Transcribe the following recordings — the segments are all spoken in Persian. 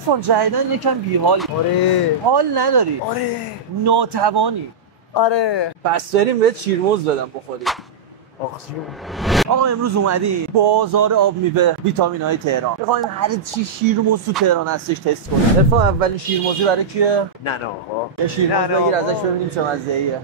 عرفان جدیدن یکم بی‌حال. آره. حال نداری. آره. ناتوانی. آره. پس بریم بهت شیرموز بدم بخوری. آقا امروز اومدی بازار آب میوه ویتامین‌های تهران. می‌خوایم هر چی شیرموز تو تهران هستش تست کنیم. عرفان اولین شیرموزی برای کیه؟ نه آقا. یه شیرموز بگیر ازش ببینیم چه مزه‌ایه.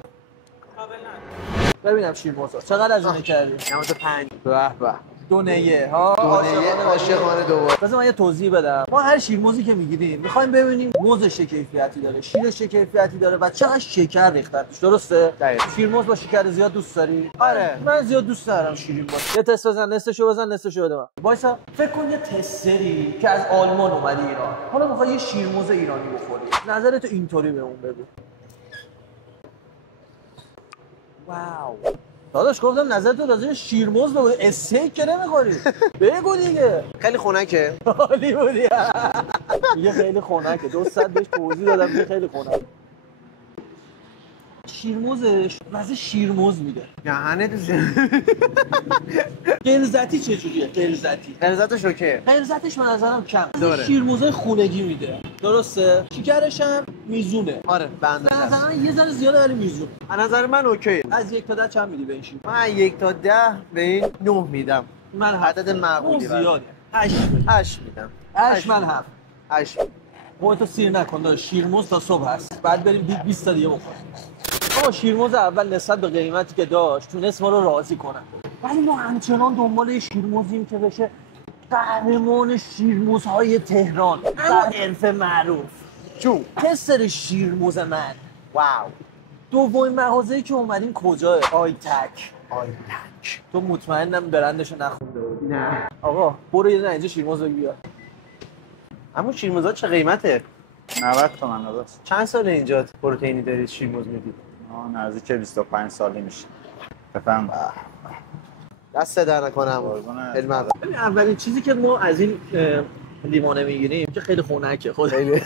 ببینم شیرموزا چقدر از اینه کردی؟ 95. به به. دونه‌ایه ها. عاشقانه دوباره. بذار من یه توضیح بدم. ما هر شیرموزی که میگیریم می‌خوایم ببینیم موزش چه کیفیتی داره، شیرش چه کیفیتی داره و چقدر شکر ریختن توش. درسته؟ دقیقاً. شیرموز با شکر زیاد دوست داری؟ آره. من زیاد دوست دارم شیرین باشه. یه تست بزن، نصفشو بزن، نصفشو بده من. وایسا، فکر کن یه تستری که از آلمان اومدی ایران. حالا می‌خوای یه شیرموز ایرانی بخوری. نظرت اینطوری بهمون بگو. واو. داداش گفتم نظرت راجع به شیرموز بگو، استیک که نمی‌خوری. بگو دیگه. خیلی خنکه. عالی بودی. یه خیلی خنکه. 200 بهش توضیح دادم، یه خیلی خنکه. شیرموزش مزه شیرموز میده. دهنت غلظتی چجوریه؟ غلظتش اوکیه. غلظتش به نظرم کم. داره. شیرموزای خونگی میده. درسته؟ شکرش هم میزونه. آره به اندازه. به نظر من یه ذره زیاده ولی میزونه. از نظر من اوکیه. از 1 تا 10 چند میدی به این شیر؟ من 1 تا 10 به این 9 میدم. من عدد معقولی زیاده. 8 میدم. 8 میدم. 8 من 7. 8. خودتو سیر نکن داداش. شیرموز تا صبح هست. بعد بریم 20 تا دیگه بخوریم. آقا شیرموز اول نسبت به قیمتی که داشت تونست ما رو راضی کنه. ولی ما همچنان دنبال شیرموزیم که بشه قهرمان شیرموزهای تهران در حرفه معروف. چون تستر شیرموز من. واو. دومین مغازه‌ای که اومدیم کجاه؟ آیتک. آیتک. تو مطمئنم برندشو نخونده بودی. نه. آقا برو یه دونه اینجا شیرموز بگیر بیار. اما شیرموزا چه قیمته؟ 90 تومن داداش. چند سال اینجا پروتئینی دارید شیرموز میدید؟ نزدیک 25 سالی میشه. بفهم. دست در نکنم. خیلی ممنون. ببین اولین چیزی که ما از این لیوانه میگیریم که خیلی خنکه خود خیلی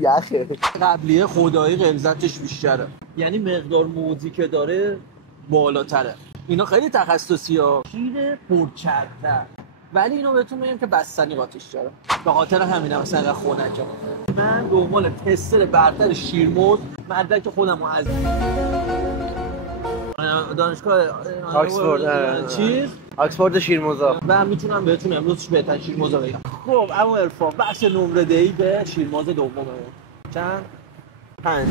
یخه. قبلیه خدایی غلظتش بیشتره، یعنی مقدار موزی که داره بالاتره. اینا خیلی تخصصیه، شیر پرچرب‌تر، ولی اینو بهتون میگم که بستنی قاطیش داره. به خاطر همین هم مثلا خنکه. من به عنوان تستر برتر شیرموز مدرک خودمو از دانشگاه آکسفورد چیز آکسفورد شیرموزا و میتونم بهتون امروز بهترین شیرموزا بگم. خب اما عرفان بحث نمره دهی به شیرموز دوممون چند؟ 5.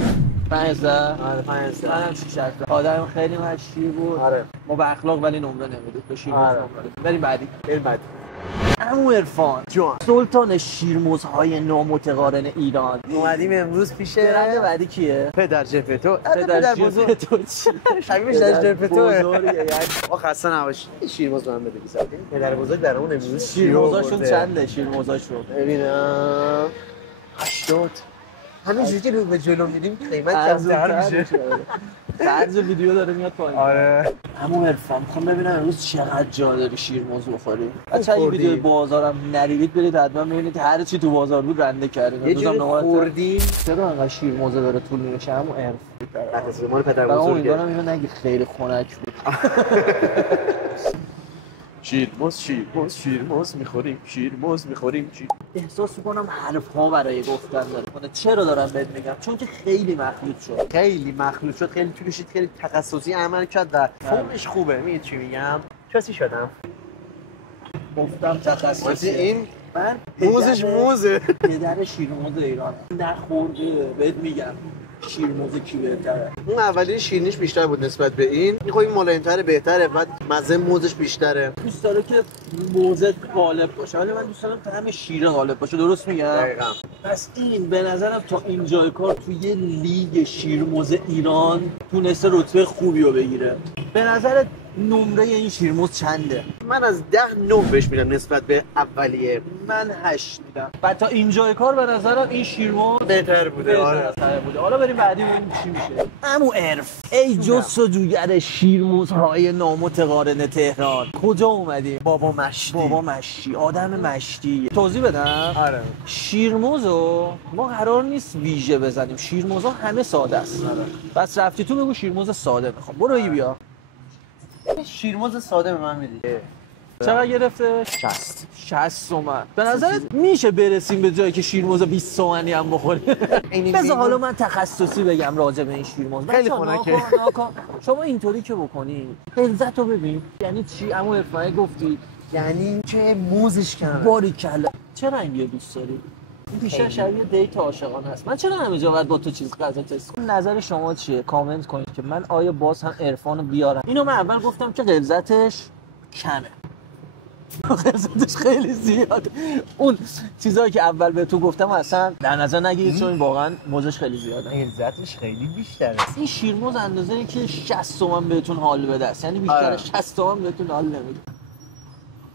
15. آره 5. منم 6 آدم خیلی مشی بود. آره. ما به اخلاق ولی نمره نمیدیم به شیرموز آره. نمره. بریم بعدی. خیلی بد. عمو عرفان جان سلطان شیرموزهای نامتقارن ایران. اومدیم امروز پیش برند بعدی کیه؟ پدر جفتو. پدر بزرگ تو چی؟ شبیهش در جفتو. بزرگه یعنی آ خسته نباشی. شیرموز من بده بیزار. پدر بزرگ درمون امروز شیرموزاشون چنده شیرموزاشون؟ ببینم 80. همینجوری که رو به جلو میریم قیمت کمتر میشه. طرز ویدیو داره میاد پایین. آره. عمو عرفان میخوام ببینم امروز چقدر جا داری شیرموز بخوری. بچه‌ها این ویدیو بازارم نریدید برید حتما ببینید هر چی تو بازار بود رنده کردیم. یه جوری خوردیم. چرا انقدر شیرموز داره طول میکشه عمو عرفان؟ از زمان پدر بزرگه. بزرگه. اینو نگی خیلی خنک بود. شیرموز میخوریم. احساس میکنم حرف‌ها برای گفتن داره. چرا دارم بهت میگم؟ چون که خیلی مخلوط شد. خیلی طول کشید، خیلی تخصصی عمل کرد و فرمش خوبه. میگی چی میگم؟ چاسی شدم. گفتم تخصصی. این من موزش موزه. پدر شیرموز ایران نخورده بهت میگم. شیرموز کی بهتره؟ اون اولی شیرینیش بیشتر بود نسبت به این. این ملایم‌تره، بهتره، بعد مزه موزش بیشتره. دوست داره که موزه غالب باشه، ولی من دوست دارم طعم شیر غالب باشه. درست میگم؟ دقیقاً. پس این به نظرم تا اینجای کار توی یه لیگ شیرموز ایران تونسته رتبه خوبی رو بگیره. به نظرت نمره این شیرموز چنده؟ من از 10 9 بهش میدم نسبت به اولیه. من 8 میدم. و تا اینجای کار به نظرم این شیرموز بهتر بوده. آره. حالا بریم بعدی ببینیم چی میشه. عمو عرف ای جستجوگر شیرموزهای نامتقارن تهران کجا اومدی؟ بابا مشتی آدم مشتی. توضیح بدم؟ آره. شیرموزو ما قرار نیست ویژه بزنیم. شیرموزا همه ساده است. آره. بس رفتی تو بگو شیرموز ساده میخوام. برو ای بیا. شیرموز ساده به من میدی. چقدر گرفته؟ 60 تومن. به نظرت میشه برسیم به جایی که شیرموز 20 تومنی هم بخوریم؟ بذار حالا من تخصصی بگم راجع به این شیرموز. خیلی خنکه. شما اینطوری که بکنی غلظت رو ببین. یعنی چی؟ عمو عرفانی گفتی یعنی که موزش کمه. باریکلا. چه رنگی دوست داری؟ این بیشتر شبیه دیت عاشقانه است. من چرا همه جا باید با تو چیز غذا تست کنم؟ نظر شما چیه؟ کامنت کنید که من آیا باز هم عرفانو بیارم. اینو من اول گفتم که غلظتش کمه. غلظتش خیلی زیاده. اون چیزایی که اول به تو گفتم اصلا در نظر نگیرید چون واقعا موزش خیلی زیاده. غلظتش خیلی بیشتره. این شیرموز اندازه این که 60 تومن بهتون حال بده است. یعنی بیشتر 60 تومن بهتون حال نمیده.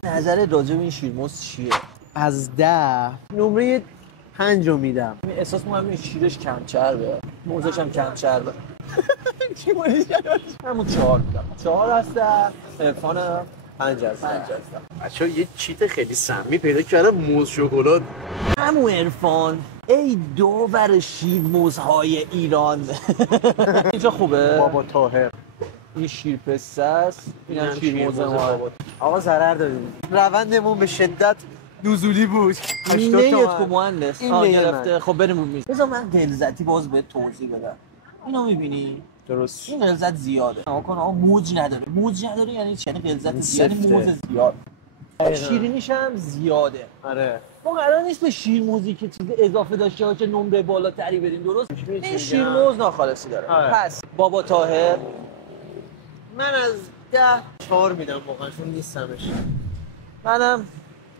نظر راجع به این شیرموز چیه؟ از 10 نمره 5 رو میدم. احساس می‌کنم این شیرش کم چربه. موزش هم کم چربه. چی بودی؟ همون 4 میدم. 4 هستم. عرفان 5 هستم. بچه‌ها یه چیت خیلی سمی پیدا کردم موز شکلات. همون عرفان ای داور شیرموزهای ایران. اینجا خوبه؟ بابا طاهر. این شیرپسته است. اینم شیرموز ما. آقا ضرر دادیم. روندمون به شدت نزولی بود. 80 نیت تومن. کو مهندس. این نیت گرفته. خب بریم اون میز. بذار من غلظتی باز به توضیح بدم. اینو می‌بینی؟ درست. این غلظت زیاده. آقا موج نداره. موج نداره یعنی چی؟ یعنی غلظت زیاد، یعنی سفته. موز زیاد. شیرینیش هم زیاده. آره. ما قرار نیست به شیرموزی که چیز اضافه داشته باشه نمره بالاتری بریم، درست؟ این شیرموز ناخالصی داره. آره. پس بابا طاهر من از 10 4 میدم واقعا چون نیستمش. منم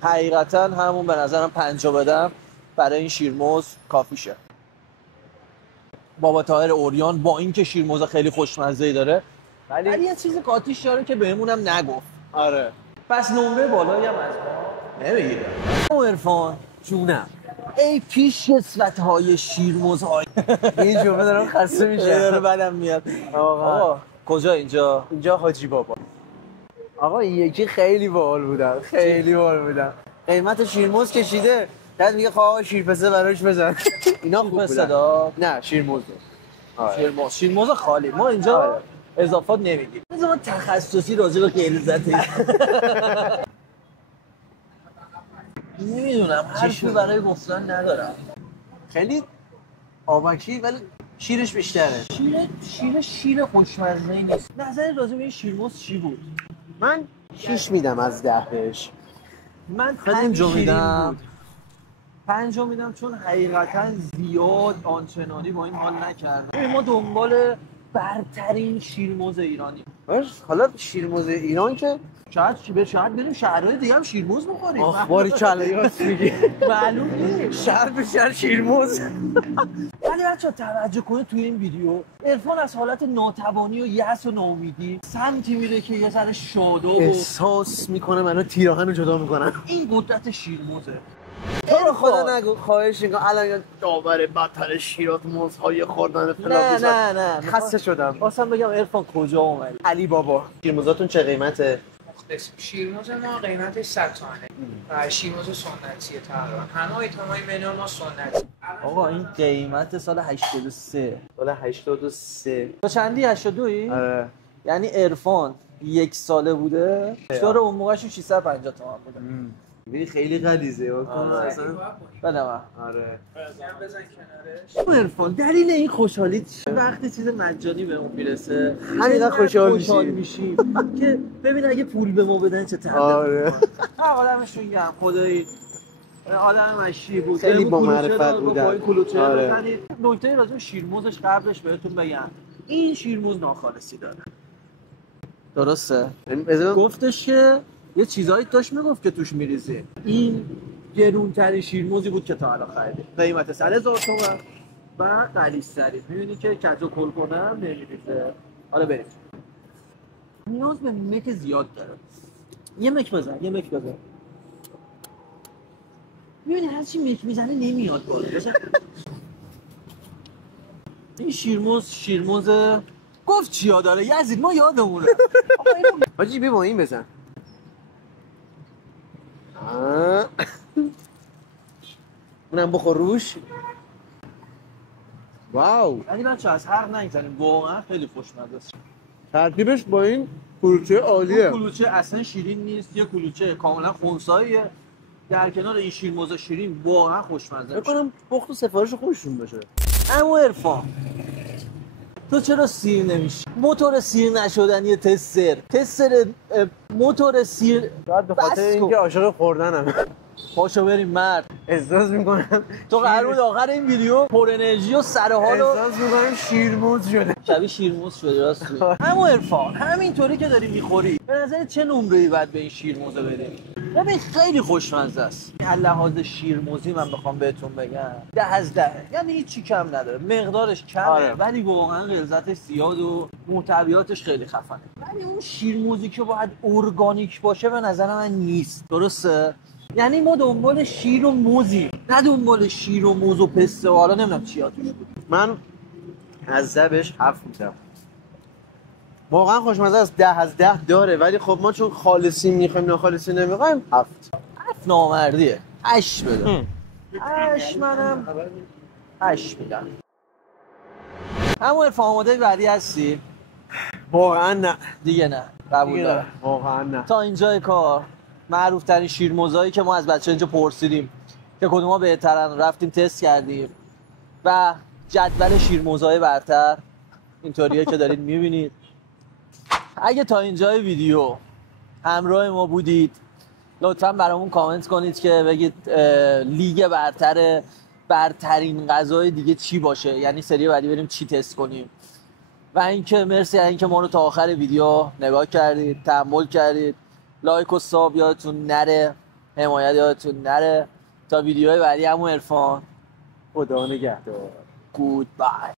حقیقتا همون به نظرم 5 بدم برای این شیرموز کافیشه. بابا طاهر اوریان با اینکه شیرموز خیلی خوشمزه‌ای داره ولی یه چیز قاطیش داره که بهمونم نگفت. آره. پس نمره بالایی هم از ما نمیگیره. اون عرفان جونم. ای پیش کسوت‌های شیرموزهای این جمله دارم خسته میشه. داره بدم میاد. آقا کجا اینجا؟ اینجا حاجی بابا. آقا این یکی خیلی باحال بودن. خیلی باحال بودن. قیمت شیرموز کشیده. بعد میگه خواه شیرپسته براش بزن. اینا خوب بودن. صدا نه شیرموز. شیرموز خالی. ما اینجا آره. اضافات نمیدیم. بذار من تخصصی راجع به غلظت نمیدونم حرفی برای گفتن ندارم. خیلی آبکی ولی شیرش بیشتره. شیر خوشمزه‌ای نیست. نظر راجع به این شیرموز چی بود؟ من 6 میدم از 10 بهش. من خیلی 5 میدم. میدم. 5 میدم چون حقیقتا زیاد آنچنانی با این حال نکردم. ما دنبال برترین شیرموز ایرانی. حالا شیرموز ایران که شاید بریم شهرهای دیگه هم شیرموز بخوریم. آخباری کلایات میگی. معلوم نیست. شهر به شهر شیرموز. ولی بچه‌ها توجه کنید توی این ویدیو عرفان از حالت ناتوانی و یأس و ناامیدی سمتی میره که یه ذره شاداب و احساس میکنه منو تیراهن رو جدا میکنن. این قدرت شیرموزه. تو رو خدا نگو خواهش میکنم الان داور بدتر شیرات موزهای خوردن فلان نه خسته شدم. واسم بگم عرفان کجا اومدی؟ علی بابا شیرموزاتون چه قیمته؟ شیرموز ما قیمتش 100 تومنه. شیرموز سنتیه تقریبا. همه ایتم‌های منو ما سنتی. آقا این قیمت سال 83. سال 83. تو چندی 82ی؟ آره. یعنی عرفان 1 ساله بوده. داره اون موقعش 650 تومن بوده. ببین خیلی غلیظه اصلا بله من. آره. بزن کنارش. عرفان دلیل این خوشحالی چیه؟ وقتی چیز مجانی بهمون میرسه همینقدر خوشحال میشیم که ببین اگه پول به ما بدن چه طرفه. آره. آدمشون گرم خدایی آدم مشی بود. خیلی با کلوچه معرفت داد، بودن. با این کلوچه آره. بزنید. نکته راجع به شیرموزش قبلش بهتون بگم. این شیرموز ناخالصی داره. درسته؟ گفتش که یه چیزایی داشت میگفت که توش میریزه. این گرونترین شیرموزی بود که تا الان خریدیم. قیمت 100,000 تومان و غلیظ‌ترین. می‌بینی که کج و کل کنم نمیریزه. حالا بریم. نیاز به مک زیاد داره. یه مک بزن. می‌بینی هر چی مک میزنه نمیاد بالا. این شیرموز گفت چیا داره یزید ما یادمونه. حاجی بیا با این بزن. اونم بخور روش. واو. ولی بچه‌ها از حق نگذاریم واقعا خیلی خوشمزه است. ترکیبش با این کلوچه عالیه. اون کلوچه اصلا شیرین نیست، یه کلوچه کاملا خنثاییه. در کنار این شیرموز شیرین واقعا خوشمزه میشه. بکنم پخت و سفارش خوششون بشه. اما عرفان تو چرا سیر نمیشی؟ موتور سیر نشدنی تستر موتور سیر. شاید به خاطر بس کن. اینکه عاشق خوردنم. پاشو بریم مرد. احساس میکنم تو قرار بود آخر این ویدیو پر انرژی و سر حالو احساس میکنم شیرموز شده. شبیه شیرموز شده راست میگی. اما عرفان همینطوری که داری میخوری به نظر چه نمره‌ای باید به این شیرموزه بدیم؟ ببین خیلی خوشمزه است. از لحاظ شیرموزی من بخوام بهتون بگم 10 از 10. یعنی هیچی کم نداره. مقدارش کمه آره. ولی واقعا غلظتش زیاد و محتویاتش خیلی خفنه. ولی اون شیرموزی که باید ارگانیک باشه به نظر من نیست. درسته؟ یعنی ما دنبال شیر و موزی، نه دنبال شیر و موز و پسته و حالا نمیدونم چی یادش بود. من از 10 بهش 7 میدم. واقعا خوشمزه است. 10 از 10 داره ولی خب ما چون خالصی میخوایم ناخالصی نمیخوایم 7. 7 نامردیه. 8 بده. 8 منم 8 میدم. همون عرفان آماده بعدی هستی؟ واقعا نه. دیگه نه. قبول دارم. واقعا نه. تا اینجای کار معروف ترین شیرموزایی که ما از بچه اینجا پرسیدیم که کدوما بهترن رفتیم تست کردیم و جدول شیرموزای برتر اینطوریه که دارید میبینید. اگه تا اینجای ویدیو همراه ما بودید لطفاً برامون کامنت کنید که بگید لیگ برترین غذای دیگه چی باشه، یعنی سری بعدی بریم چی تست کنیم. و اینکه مرسی از اینکه ما رو تا آخر ویدیو نگاه کردید، تحمل کردید. لایک و ساب یادتون نره، حمایت یادتون نره. تا ویدیوهای بعدی همون عرفان خدا نگهدار. گود بای.